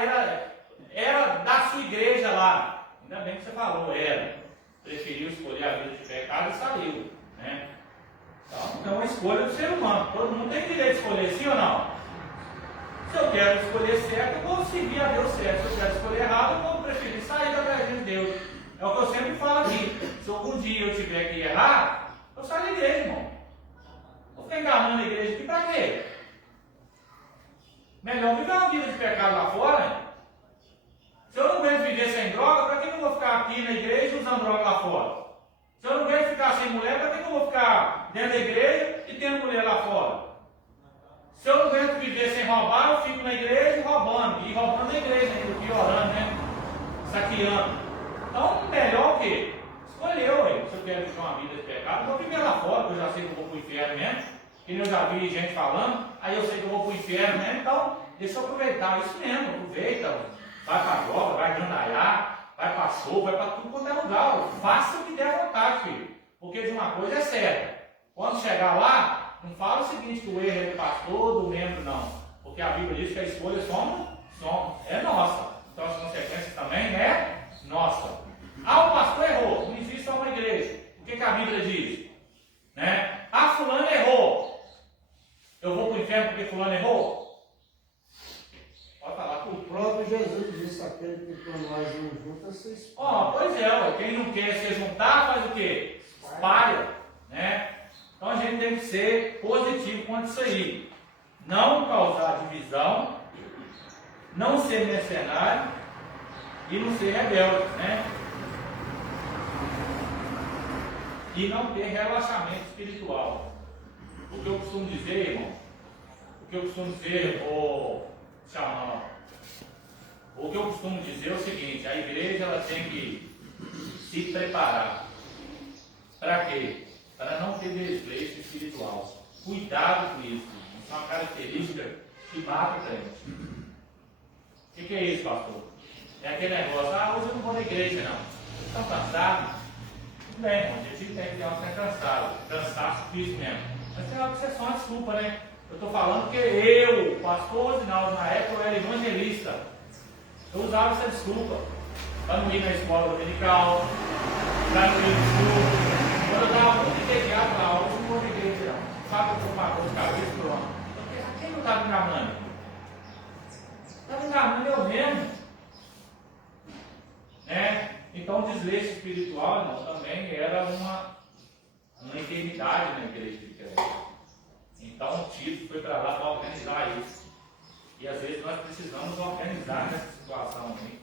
era da sua igreja lá. Ainda bem que você falou, era. Preferiu escolher a vida de pecado e saiu, né? Então é uma escolha do ser humano. Todo mundo tem direito de escolher, sim ou não? Se eu quero escolher certo, eu vou seguir a Deus certo. Se eu quero escolher errado, eu vou preferir sair da presença de Deus. É o que eu sempre falo aqui. Se algum dia eu tiver que errar, eu saio da igreja, irmão. Vou ficar enganando a igreja aqui para quê? Melhor viver uma vida de pecado lá fora, hein? Se eu não aguento viver sem droga, para que eu vou ficar aqui na igreja usando droga lá fora? Se eu não aguento ficar sem mulher, para que eu vou ficar dentro da igreja e tendo mulher lá fora? Se eu não aguento viver sem roubar, eu fico na igreja roubando. E roubando a igreja, piorando, né? Saqueando. Então, melhor o quê? Escolheu, hein? Se eu quero viver uma vida de pecado, eu vou viver lá fora, porque eu já sei que eu vou para o inferno mesmo. Que eu já vi gente falando, aí eu sei que eu vou para o inferno mesmo, então deixa eu aproveitar isso mesmo, aproveita, vai para a droga, vai gandaiar, vai para show, vai para tudo quanto é lugar, faça o que der vontade, filho, porque de uma coisa é certa, quando chegar lá, não fala o seguinte, que o erro é do pastor, do membro, não, porque a Bíblia diz que a escolha é nossa, então as consequências também é nossa. Ah, o pastor errou, não existe só uma igreja, o que a Bíblia diz? Né? Ah, fulano errou. Eu vou para o inferno porque fulano errou? Pode falar. O próprio Jesus disse: aquele que por nós não junta, se espalha. Pois é, quem não quer se juntar faz o quê? Espalha. Né? Então a gente tem que ser positivo quanto isso aí. Não causar divisão, não ser mercenário e não ser rebelde, né? E não ter relaxamento espiritual. O que eu costumo dizer, irmão, o que eu costumo dizer é o seguinte: a igreja ela tem que se preparar. Para quê? Para não ter desleixo espiritual. Cuidado com isso. Isso é uma característica que mata o crente. O que é isso, pastor? É aquele negócio: hoje eu não vou na igreja, não. Estão cansados? Tudo bem, irmão, a gente tem que ter uma cansado. Cansaço físico mesmo. Mas tem hora que isso é só uma desculpa, né? Eu estou falando porque eu, pastor Osinaldo, na época eu era evangelista. Eu usava essa desculpa para não ir na escola dominical, para não ir no estudo. Quando eu estava muito entediado na aula, eu não vou na igreja, não. Sabe que eu estou com uma dor de cabeça, pronto. Quem não estava enganando? Estava enganando eu mesmo. Né? Então o desleixo espiritual, irmão, também era uma enfermidade na igreja de Cristo. Então o Tito foi para lá para organizar isso. E às vezes nós precisamos organizar nessa situação aí.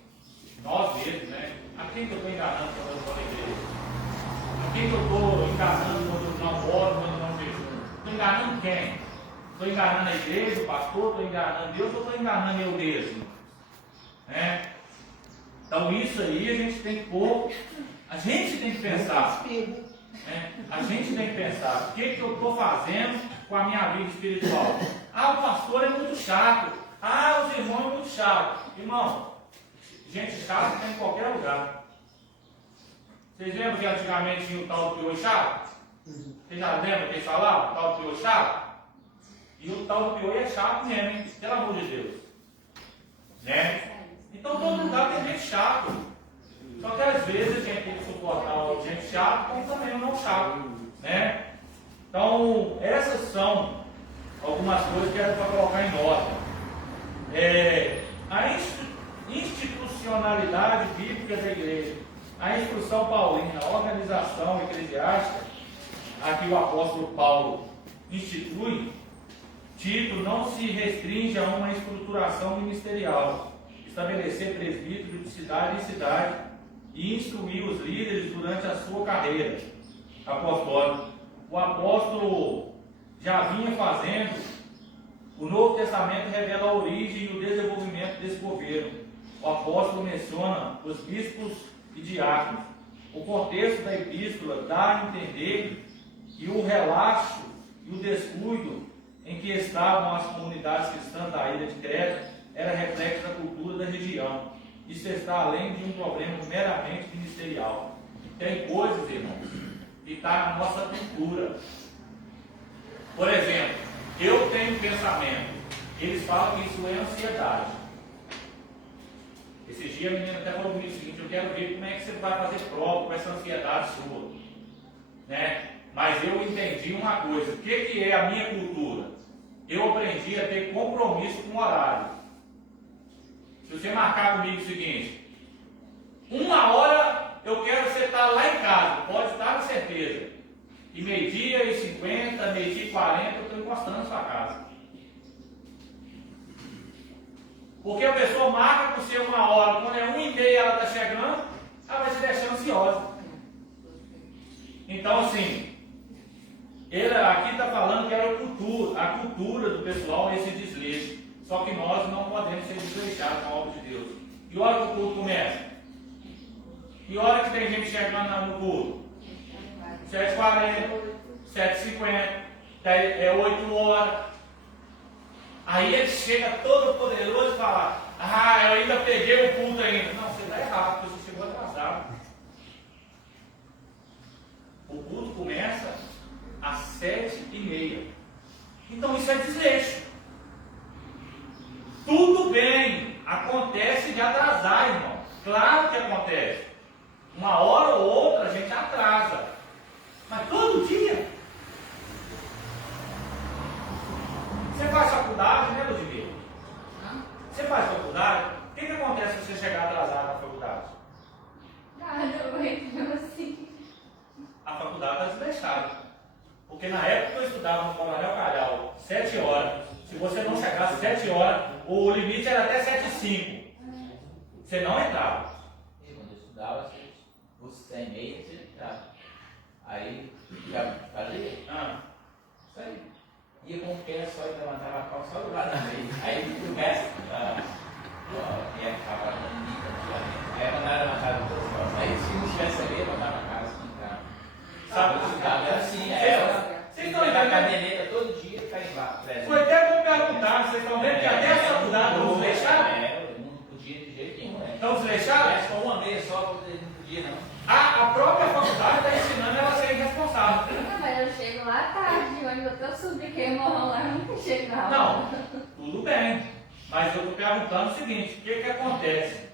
Nós mesmos, né? A quem que eu estou enganando quando eu vou na igreja? A quem que eu estou enganando quando eu não oro, quando eu não jejum? Estou enganando quem? Estou enganando a igreja, o pastor, estou enganando Deus ou estou enganando eu mesmo? Né? Então isso aí a gente tem que pôr, a gente tem que pensar. A gente tem que pensar, o que eu estou fazendo com a minha vida espiritual? O pastor é muito chato. Os irmãos é muito chato. Irmão, gente chata tem em qualquer lugar. Vocês lembram que antigamente tinha o tal do pior chato? Vocês já lembram que eles falavam? O tal do pior chato? E o tal do pior é chato mesmo, hein? Pelo amor de Deus. Né? Então todo lugar tem gente chato. Só que às vezes a gente tem que suportar o gente chato, como também o não chato. Né? Então, essas são algumas coisas que era para colocar em ordem. A institucionalidade bíblica da igreja, a instrução paulina, a organização eclesiástica, aqui o apóstolo Paulo institui, Tito não se restringe a uma estruturação ministerial, estabelecer presbítero de cidade em cidade e instruir os líderes durante a sua carreira apostólica. O apóstolo já vinha fazendo, o Novo Testamento revela a origem e o desenvolvimento desse governo. O apóstolo menciona os bispos e diáconos. O contexto da epístola dá a entender que o relaxo e o descuido em que estavam as comunidades cristãs da ilha de Creta era reflexo da cultura da região. Isso está além de um problema meramente ministerial. Tem coisas, irmãos, que está na nossa cultura. Por exemplo, eu tenho pensamento. Eles falam que isso é ansiedade. Esses dias a menina até falou comigo o seguinte: eu quero ver como é que você vai fazer prova com essa ansiedade sua, né? Mas eu entendi uma coisa: o que é a minha cultura? Eu aprendi a ter compromisso com o horário. Se você marcar comigo o seguinte: 1h eu quero você estar lá em casa, pode estar com certeza. E 12h50, 12h40 eu estou encostando na sua casa. Porque a pessoa marca com você 1h, quando é 1h30 ela está chegando, ela vai te deixar ansiosa. Então, assim, ele aqui está falando que era a cultura do pessoal esse desleixo. Só que nós não podemos ser desleixados com a obra de Deus. E hora que o culto começa? E hora que tem gente chegando no culto? 7h40, 7h50, é 8h. Aí ele chega todo poderoso e fala: ah, eu ainda peguei o culto ainda. Não, você está errado, porque você chegou atrasado. O culto começa às 7h30. Então isso é desleixo. Tudo bem, acontece de atrasar, irmão. Claro que acontece. 1h ou outra a gente atrasa. Mas todo dia. Você faz faculdade, né, Ludmila? Você faz faculdade? O que acontece se você chegar atrasado na faculdade? Nada, assim. A faculdade está desleixada. Porque na época que eu estudava no Coronel Calhau, 7h. Se você não chegasse 7h, o limite era até 7h05. Você não entrava. E quando eu estudava, os 100h30 você entrava. Aí, já fazia? Isso aí. Ia com o pé só e levantava a calça só do lado da meio. Aí o resto, ia acabar dando mica antigamente. Aí mandaram na casa dos outros. Aí se não tivesse ali, eu mandava na casa que entrava. Sabe? Eu estudava, era assim, Vocês estão pegar entendendo? caderneta todo dia e cair lá. Foi até bom perguntar, vocês estão vendo que até a faculdade não desleixaram? Eu não podia de jeito nenhum, né? Estão desleixados? Parece que uma vez só, não podia não. A própria faculdade está ensinando ela a ser irresponsável. Não, mas eu chego lá tarde, onde eu tô subindo, que morram lá, eu não chego na Não, aula. tudo bem. Mas eu estou perguntando o seguinte: o que acontece?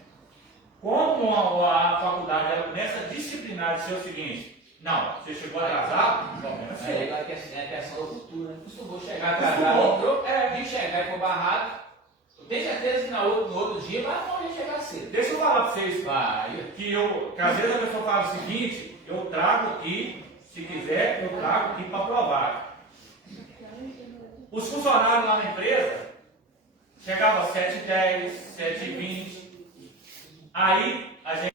Como a faculdade ela começa a disciplinar de ser o seguinte: não, você chegou atrasado, problema é Aí seu. agora que é a questão da cultura, né? Costumou chegar atrasado, entrou, de chegar e for barrado. Eu tenho certeza que no outro dia vai não ia chegar cedo. Deixa eu falar para vocês Vai. que às vezes a pessoa fala o seguinte: eu trago aqui, se quiser, eu trago aqui para provar. Os funcionários lá na empresa chegavam às 7h10, 7h20. Aí a gente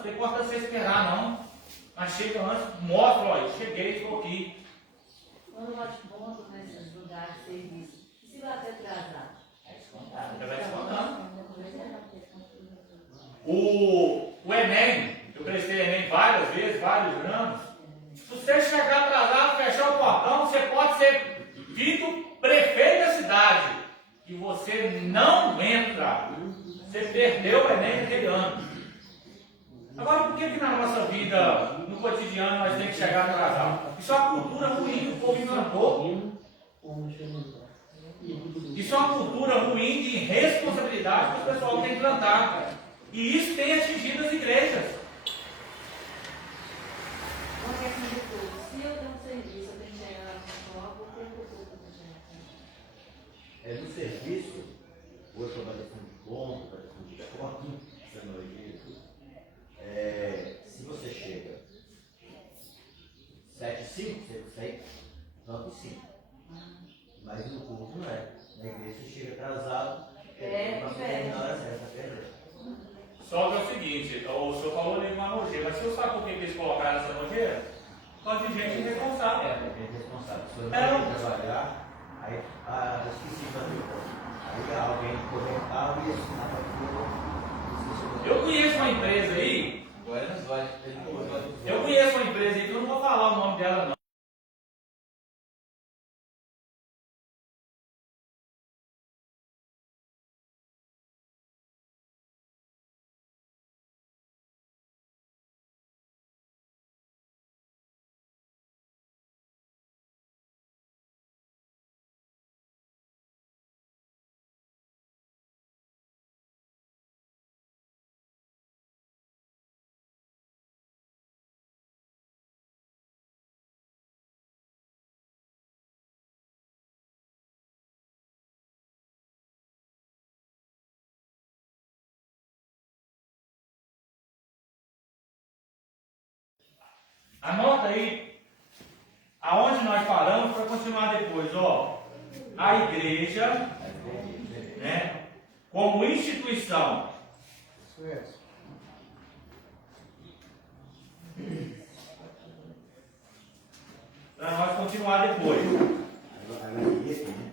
antes, não importa você esperar não. Mas chega antes, mostra, olha, eu cheguei, estou aqui. Quando bate ponto nesses lugares de serviço, e se bater atrasado? É descontado. Já vai descontando. O Enem, eu prestei Enem várias vezes, vários anos. Se você chegar atrasado, fechar o portão, você pode ser dito prefeito da cidade. E você não entra. Você perdeu o Enem naquele ano. Agora, por que na nossa vida, no cotidiano, nós temos que chegar atrasado? Isso é uma cultura ruim que o povo implantou. Isso é uma cultura ruim de responsabilidade que o pessoal tem que implantar. E isso tem atingido as igrejas. Uma questão de tudo. Se eu tenho um serviço, eu tenho que chegar lá no local, por que eu estou No serviço, hoje eu estou de ponto, de desconto, sendo igreja, se você chega 7h05, você sai tanto 5. Mas no culto não é. Na igreja você chega atrasado, não tem na hora certa, perdeu. Só que é o seguinte, o senhor falou ali uma nojeira, mas o senhor sabe por que eles colocaram essa nojeira? Só de gente irresponsável. Gente responsável. Se você não tem que trabalhar, aí eu esqueci de fazer o aí alguém corretava e assinar para Eu conheço uma empresa aí, eu conheço uma empresa aí que eu não vou falar o nome dela não. Anota aí, aonde nós paramos para continuar depois, ó. A igreja, né, como instituição. Para nós continuar depois.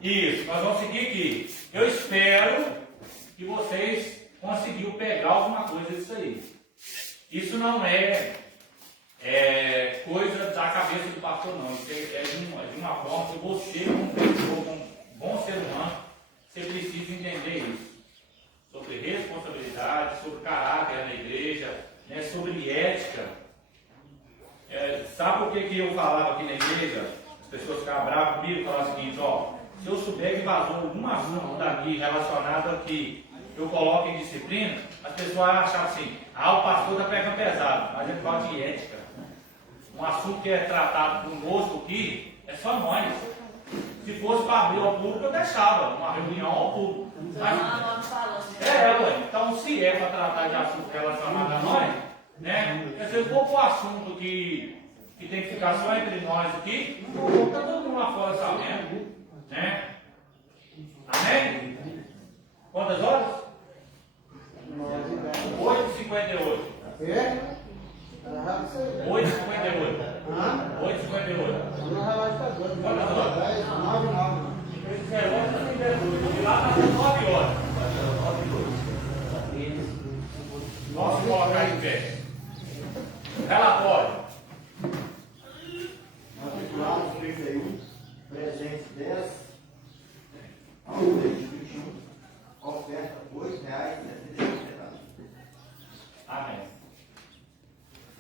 Isso, nós vamos seguir aqui. Eu espero que vocês conseguiram pegar alguma coisa disso aí. Isso não é coisa da cabeça do pastor, não. Isso é de uma forma que você, como pessoa, como bom ser humano, você precisa entender isso. Sobre responsabilidade, sobre caráter na igreja, né, sobre ética. Sabe por que eu falava aqui na igreja? As pessoas ficavam bravas comigo e falavam o seguinte, ó, se eu souber que vazou algum assunto daqui relacionado aqui, eu coloco em disciplina, as pessoas vão achar assim, o pastor está pegando pesado, mas ele fala de ética. Um assunto que é tratado conosco aqui, é só nós. Se fosse para abrir ao público, eu deixava uma reunião ao público. Mas, então, se é para tratar de assunto relacionado a nós, né? Se for para o assunto que tem que ficar só entre nós aqui, não vou colocar todo mundo lá fora sabendo, né? Amém? Quantas horas? 8h58. 8h58. 8h58. Quantas horas? 9h09. E lá está 9 horas. Vamos colocar em pé. Relatório. Matriculados 31, presentes 10, ausentes 21, oferta R$8,70. Amém.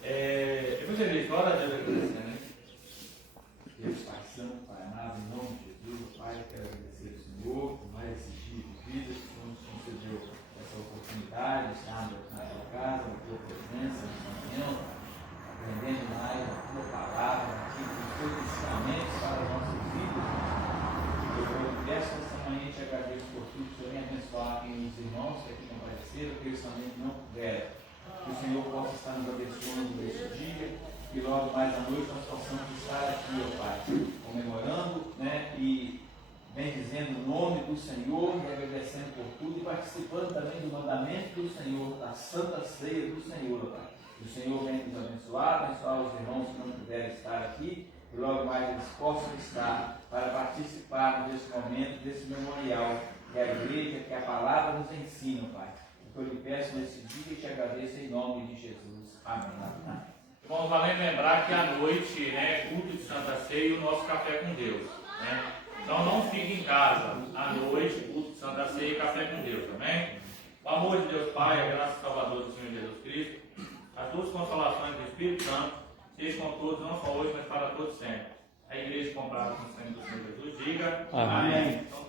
Evangelista, hora de agradecer, né? Deus Pai Santo, Pai amado, em nome de Jesus, Pai, quero agradecer ao Senhor por mais esse dia de vida que o Senhor nos concedeu essa oportunidade de estarmos na tua casa, na tua presença, nessa manhã, aprendendo mais a tua palavra, aquilo que os teus ensinamentos para as nossas vidas. Eu peço essa manhã e te agradeço por tudo, Senhor, e abençoar aqui os irmãos que aqui compareceram, que eles também não puderam. Que o Senhor possa estar nos abençoando nesse dia, que logo mais à noite nós possamos estar aqui, ó Pai, comemorando, né, e bendizendo o nome do Senhor e agradecendo por tudo e participando também do mandamento do Senhor, da santa ceia do Senhor, ó Pai. Que o Senhor venha nos abençoar os irmãos que não puderem estar aqui, e logo mais eles possam estar para participar desse momento, desse memorial que a igreja, que a palavra nos ensina, Pai. O que eu lhe peço nesse dia e te agradeço em nome de Jesus. Amém. Irmãos, valendo lembrar que à noite, né, culto de Santa Ceia e o nosso café com Deus. Né? Então não fique em casa. À noite, culto de Santa Ceia e café com Deus. Amém? O amor de Deus Pai, a graça do Salvador do Senhor Jesus Cristo, as duas consolações do Espírito Santo, sejam com todos, não só hoje, mas para todos sempre. A igreja comprada com o sangue do Senhor Jesus, diga amém. Então,